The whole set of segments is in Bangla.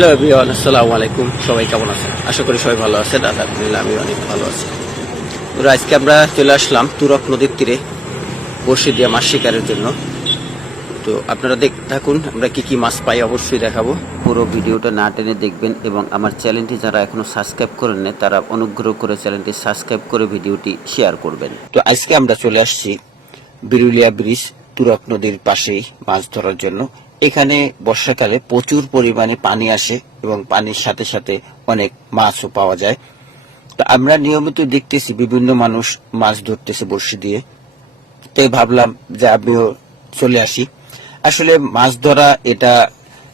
হ্যালো এভরিওয়ান, আসসালামু আলাইকুম। সবাই কেমন আছেন? আশা করি সবাই ভালো আছেন। আলহামদুলিল্লাহ আমি অনেক ভালো আছি। তো আজকে আমরা চলে আসলাম তুরক নদীর তীরে বড়শি দিয়ে মাছ শিকারের জন্য। তো আপনারা দেখতে থাকুন, আমরা কি কি মাছ পাই অবশ্যই দেখাবো। পুরো ভিডিওটা না টেনে দেখবেন এবং আমার চ্যানেলটি যারা এখনো সাবস্ক্রাইব করেন না তারা অনুগ্রহ করে চ্যানেলটি সাবস্ক্রাইব করে ভিডিওটি শেয়ার করবেন। তো আজকে আমরা চলে আসছি বিরুলিয়া ব্রিজ তুরক নদীর পাশেই মাছ ধরার জন্য। এখানে বর্ষাকালে প্রচুর পরিমাণে পানি আসে এবং পানির সাথে সাথে অনেক মাছও পাওয়া যায়। তো আমরা নিয়মিত দেখতেছি বিভিন্ন মানুষ মাছ ধরতেছে বড়শি দিয়ে, তাই ভাবলাম যে আমিও চলে আসি। আসলে মাছ ধরা এটা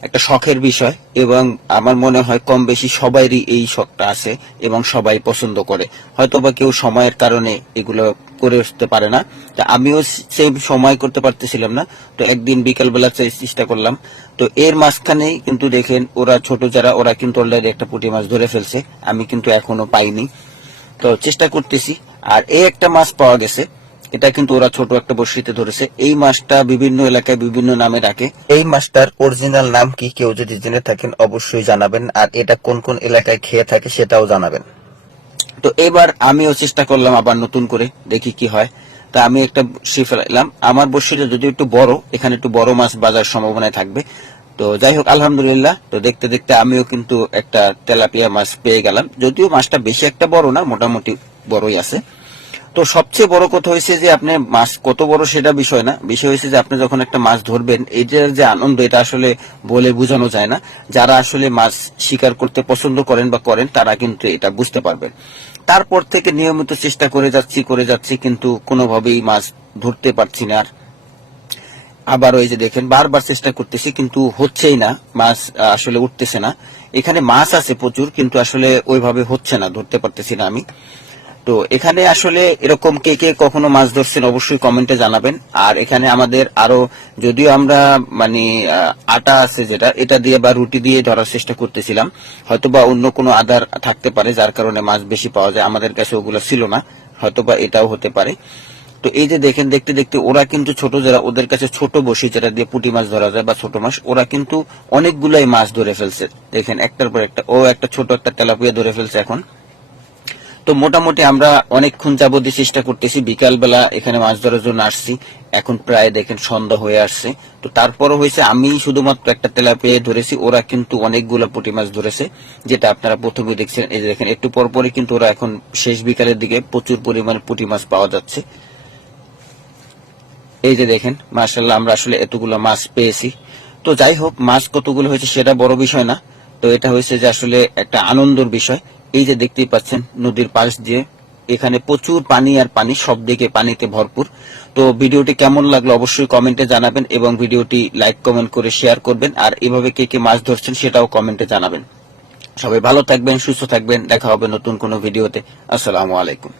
একটা শখের বিষয় এবং আমার মনে হয় কম বেশি সবাইরই এই শখটা আছে এবং সবাই পছন্দ করে। হয়তোবা কেউ সময়ের কারণে এগুলো করে উঠতে পারে না। তা আমিও সেম সময় করতে পারতেছিলাম না, তো একদিন বিকালবেলা চেষ্টা করলাম। তো এর মাঝখানেই কিন্তু দেখেন ওরা ছোট যারা ওরা কিন্তু অলরেডি একটা পুঁটি মাছ ধরে ফেলছে, আমি কিন্তু এখনো পাইনি। তো চেষ্টা করতেছি। আর এই একটা মাছ পাওয়া গেছে, এটা কিন্তু ওরা ছোট একটা বড়শিতে ধরেছে। এই মাছটা বিভিন্ন এলাকায় বিভিন্ন নামে ডাকে। এই মাছটার অরিজিনাল নাম কি কেউ যদি জেনে থাকেন অবশ্যই জানাবেন, আর এটা কোন কোন এলাকায় খেয়ে থাকে সেটাও জানাবেন। তো এবার আমিও চেষ্টা করলাম আবার নতুন করে, দেখি কি হয়। তা আমি একটা বড়শি ফেলাইলাম। আমার বড়শিটা যদি একটু বড়, এখানে একটু বড় মাছ বাজার সম্ভাবনায় থাকবে। তো যাই হোক আলহামদুলিল্লাহ, তো দেখতে দেখতে আমিও কিন্তু একটা তেলাপিয়া মাছ পেয়ে গেলাম। যদিও মাছটা বেশি একটা বড় না, মোটামুটি বড়ই আছে। তো সবচেয়ে বড় কথা হয়েছে যে আপনি মাছ কত বড় সেটা বিষয় না, বিষয় হয়েছে যে আপনি যখন একটা মাছ ধরবেন, এইটার যে আনন্দ এটা আসলে বলে বোঝানো যায় না। যারা আসলে মাছ শিকার করতে পছন্দ করেন বা করেন তারা কিন্তু এটা বুঝতে পারবেন। তারপর থেকে নিয়মিত চেষ্টা করে যাচ্ছি কিন্তু কোনোভাবেই মাছ ধরতে পারছি না। আর আবার ওই যে দেখেন বারবার চেষ্টা করতেছি কিন্তু হচ্ছেই না, মাছ আসলে উঠতেছে না। এখানে মাছ আছে প্রচুর কিন্তু আসলে ওইভাবে হচ্ছে না, ধরতে পারতেছি না আমি। তো এখানে আসলে এরকম কে কে কখনো মাছ ধরছেন অবশ্যই কমেন্টে জানাবেন। আর এখানে আমাদের আরো, যদিও আমরা মানে আটা আছে যেটা, এটা দিয়ে বা রুটি দিয়ে ধরার চেষ্টা করতেছিলাম, হয়তোবা অন্য কোনো আদার থাকতে পারে যার কারণে মাছ বেশি পাওয়া যায়। আমাদের কাছে ওগুলো ছিল না, হয়তোবা এটাও হতে পারে। তো এই যে দেখেন দেখতে দেখতে ওরা কিন্তু ছোট যারা, ওদের কাছে ছোট বড়শি যেটা দিয়ে পুঁটি মাছ ধরা যায় বা ছোট মাছ, ওরা কিন্তু অনেকগুলাই মাছ ধরে ফেলছে। দেখেন একটার পর একটা, ও একটা ছোট একটা তেলাপিয়া ধরে ফেলছে এখন। তো মোটামুটি আমরা অনেকক্ষণ যাবতীয় চেষ্টা করতেছি, বিকাল বেলা এখানে মাছ ধরার জন্য আসছি, এখন প্রায় দেখেন সন্ধ্যা হয়ে আসছে। তো তারপরও হয়েছে আমি শুধুমাত্র একটা তেলাপিয়া ধরেছি, ওরা কিন্তু অনেকগুলো পুঁটি মাছ ধরেছে, যেটা আপনারা প্রথমে দেখছেন। এই যে দেখেন একটু পরপরই কিন্তু ওরা এখন শেষ বিকালের দিকে প্রচুর পরিমাণে পুঁটি মাছ পাওয়া যাচ্ছে। এই যে দেখেন মাশাআল্লাহ আমরা আসলে এতগুলো মাছ পেয়েছি। তো যাই হোক মাছ কতগুলো হয়েছে সেটা বড় বিষয় না, তো এটা হয়েছে যে আসলে একটা আনন্দের বিষয়। এই যে দেখতেই পাচ্ছেন নদীর পাশ দিয়ে এখানে প্রচুর পানি আর পানি, সব দিকে পানিতে ভরপুর। তো ভিডিওটি কেমন লাগলো অবশ্যই কমেন্টে জানাবেন এবং ভিডিওটি লাইক কমেন্ট করে শেয়ার করবেন। আর এভাবে কে কে মাছ ধরছেন সেটাও কমেন্টে জানাবেন। সবাই ভালো থাকবেন, সুস্থ থাকবেন, দেখা হবে নতুন কোনো ভিডিওতে। আসসালামু আলাইকুম।